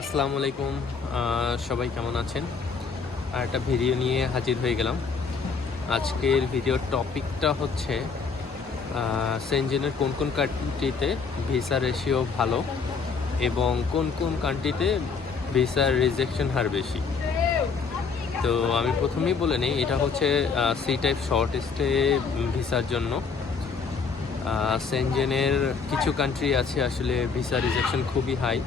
আসসালামু আলাইকুম। সবাই কেমন আছেন? আর একটা ভিডিও নিয়ে হাজির হয়ে গেলাম। আজকের ভিডিওর টপিকটা হচ্ছে সেনজেনের কোন কোন কান্ট্রিতে ভিসা রেশিও ভালো এবং কোন কোন কান্ট্রিতে ভিসার রিজেকশন হার বেশি। তো আমি প্রথমেই বলে নিই, এটা হচ্ছে সি টাইপ শর্ট স্টে ভিসার জন্য। সেনজেনের কিছু কান্ট্রি আছে আসলে ভিসা রিজেকশন খুবই হাই,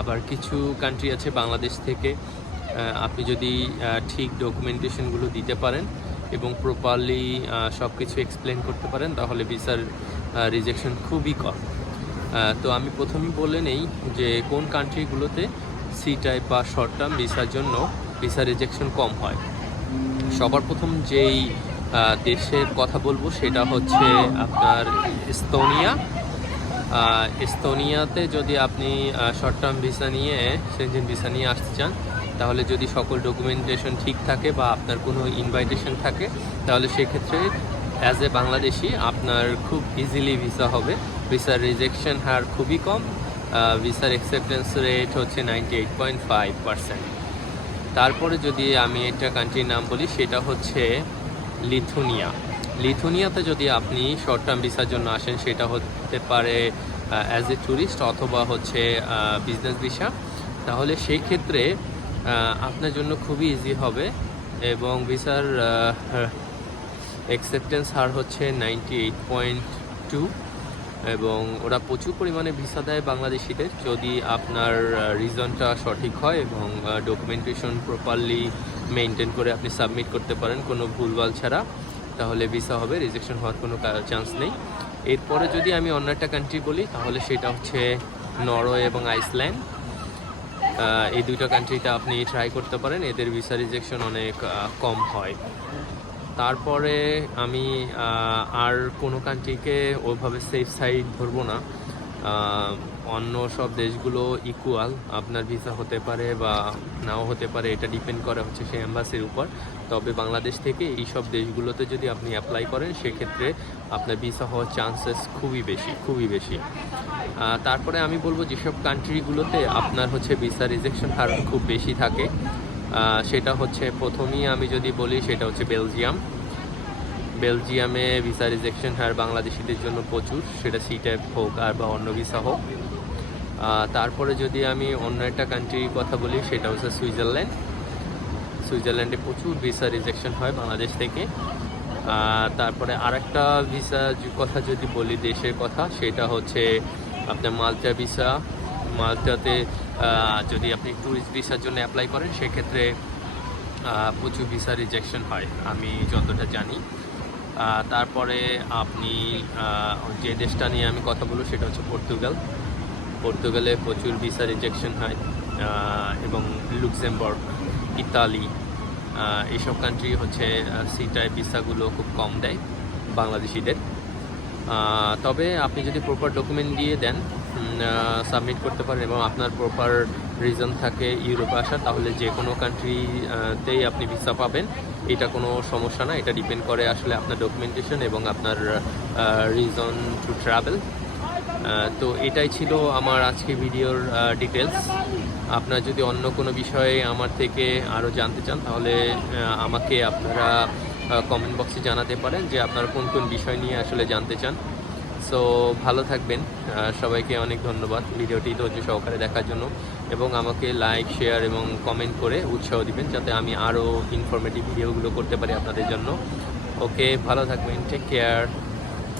আবার কিছু কান্ট্রি আছে বাংলাদেশ থেকে আপনি যদি ঠিক ডকুমেন্টেশনগুলো দিতে পারেন এবং প্রপারলি সব কিছু এক্সপ্লেন করতে পারেন তাহলে ভিসার রিজেকশন খুবই কম। তো আমি প্রথমেই বলে নেই যে কোন কান্ট্রিগুলোতে সি টাইপ বা শর্ট টার্ম ভিসার জন্য ভিসা রিজেকশন কম হয়। সবার প্রথম যেই দেশের কথা বলবো সেটা হচ্ছে আপনার এস্তোনিয়া। এস্তোনিয়াতে যদি আপনি শর্ট টার্ম ভিসা নিয়ে সেনজেন ভিসা নিয়ে আসতে চান, তাহলে যদি সকল ডকুমেন্টেশন ঠিক থাকে বা আপনার কোনো ইনভাইটেশন থাকে, তাহলে সেক্ষেত্রে অ্যাজ এ বাংলাদেশি আপনার খুব ইজিলি ভিসা হবে। ভিসার রিজেকশন হার খুবই কম, ভিসার অ্যাকসেপ্টেন্স রেট হচ্ছে 98.5%। তারপরে যদি আমি একটা কান্ট্রির নাম বলি, সেটা হচ্ছে লিথুনিয়া। লিথুনিয়াতে যদি আপনি শর্ট টার্ম ভিসার জন্য আসেন, সেটা হতে পারে অ্যাজ এ ট্যুরিস্ট অথবা হচ্ছে বিজনেস ভিসা, তাহলে সেই ক্ষেত্রে আপনার জন্য খুবই ইজি হবে এবং ভিসার অ্যাকসেপ্টেন্স হার হচ্ছে 98.2 এবং ওরা প্রচুর পরিমাণে ভিসা দেয় বাংলাদেশিদের, যদি আপনার রিজনটা সঠিক হয় এবং ডকুমেন্টেশন প্রপারলি মেনটেন করে আপনি সাবমিট করতে পারেন কোনো ভুলভাল ছাড়া, তাহলে ভিসা হবে, রিজেকশন হওয়ার কোনো চান্স নেই। এরপরে যদি আমি অন্য একটা কান্ট্রি বলি, তাহলে সেটা হচ্ছে নরওয়ে এবং আইসল্যান্ড। এই দুইটা কান্ট্রিতে আপনি ট্রাই করতে পারেন, এদের ভিসা রিজেকশন অনেক কম হয়। তারপরে আমি আর কোনো কান্ট্রিকে ওইভাবে সেফ সাইড ধরবো না। অন্য সব দেশগুলো ইকুয়াল, আপনার ভিসা হতে পারে বা নাও হতে পারে, এটা ডিপেন্ড করে হচ্ছে সেই এম্বাসির উপর। তবে বাংলাদেশ থেকে এই সব দেশগুলোতে যদি আপনি অ্যাপ্লাই করেন, সেক্ষেত্রে আপনার ভিসা হওয়ার চান্সেস খুবই বেশি। তারপরে আমি বলবো যেসব কান্ট্রিগুলোতে আপনার হচ্ছে ভিসা রিজেকশন হার খুব বেশি থাকে, সেটা হচ্ছে প্রথমেই আমি যদি বলি সেটা হচ্ছে বেলজিয়ামে ভিসা রিজেকশন হার বাংলাদেশিদের জন্য প্রচুর, সেটা সি টাইপ হোক আর বা অন্য ভিসা হোক। তারপরে যদি আমি অন্য একটা কান্ট্রির কথা বলি, সেটা হচ্ছে সুইজারল্যান্ডে প্রচুর ভিসা রিজেকশন হয় বাংলাদেশ থেকে। তারপরে আরেকটা ভিসা কথা যদি বলি, দেশের কথা, সেটা হচ্ছে আপনার মাল্টা ভিসা। মাল্টাতে যদি আপনি ট্যুরিস্ট ভিসার জন্য অ্যাপ্লাই করেন, সেক্ষেত্রে প্রচুর ভিসা রিজেকশন হয় আমি যতটা জানি। তারপরে আপনি যে দেশটা নিয়ে আমি কথা বলবো সেটা হচ্ছে পর্তুগালে প্রচুর ভিসা রিজেকশন হয়, এবং লুক্সেমবার্গ, ইতালি, এইসব কান্ট্রি হচ্ছে সি টাইপ ভিসাগুলো খুব কম দেয় বাংলাদেশিদের। তবে আপনি যদি প্রপার ডকুমেন্ট দিয়ে দেন, সাবমিট করতে পারেন এবং আপনার প্রপার রিজন থাকে ইউরোপে আসার, তাহলে যে কোনো কান্ট্রিতেই আপনি ভিসা পাবেন। এটা কোনো সমস্যা না, এটা ডিপেন্ড করে আসলে আপনার ডকুমেন্টেশন এবং আপনার রিজন টু ট্রাভেল। তো এটাই ছিল আমার আজকে ভিডিওর ডিটেলস। আপনারা যদি অন্য কোনো বিষয়ে আমার থেকে আরও জানতে চান, তাহলে আমাকে আপনারা কমেন্ট বক্সে জানাতে পারেন যে আপনারা কোন কোন বিষয় নিয়ে আসলে জানতে চান। সো ভালো থাকবেন, সবাইকে অনেক ধন্যবাদ ভিডিওটি ধৈর্য সহকারে দেখার জন্য, এবং আমাকে লাইক, শেয়ার এবং কমেন্ট করে উৎসাহ দিবেন যাতে আমি আরও ইনফরমেটিভ ভিডিওগুলো করতে পারি আপনাদের জন্য। ওকে, ভালো থাকবেন, টেক কেয়ার।